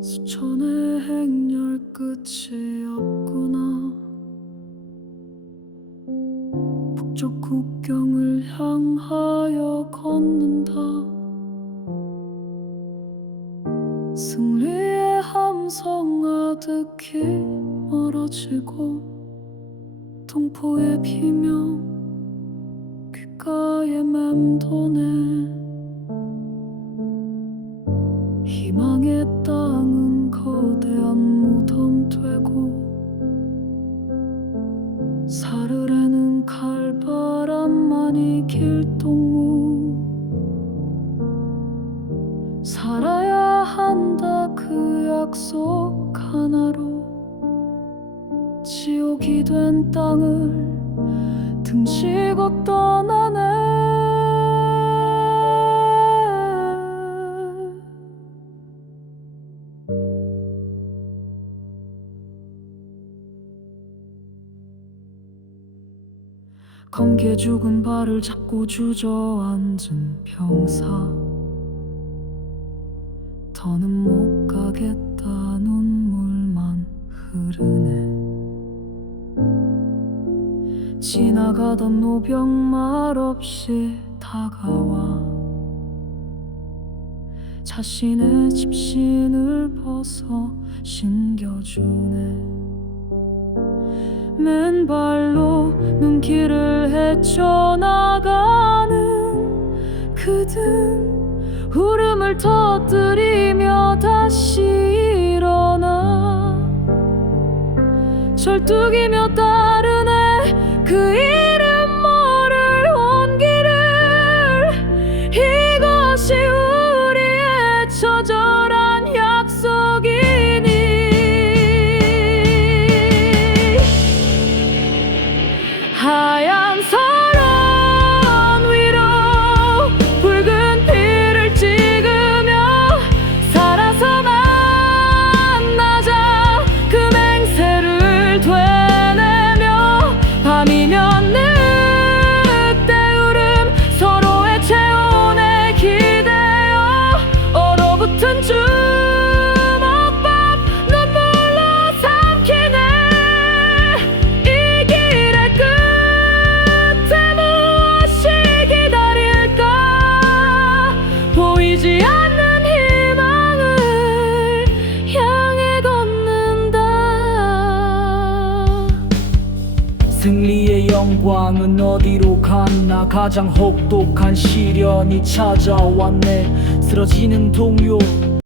수천의 행렬 끝이 없구나. 북쪽 국경을 향하여 걷는다. 승리의 함성 아득히 멀어지고 동포의 비명 귓가에 맴도네 희망의 땅은 거대한 무덤 되고 사르르는 칼바람만이 길동무 살아야 한다 그 약속 하나로 지옥이 된 땅을 등지고 떠나네 검게 죽은 발을 잡고 주저앉은 병사. 더는 못 가겠다 눈물만 흐르네. 지나가던 노병 말없이 다가와. 자신의 집신을 벗어 신겨주네. 맨발로 눈길을 헤쳐나가는 그든 울음을 터뜨리며 다시 일어나 절뚝이며 따르네 그 승리의 영광은 어디로 갔나? 가장 혹독한 시련이 찾아왔네. 쓰러지는 동료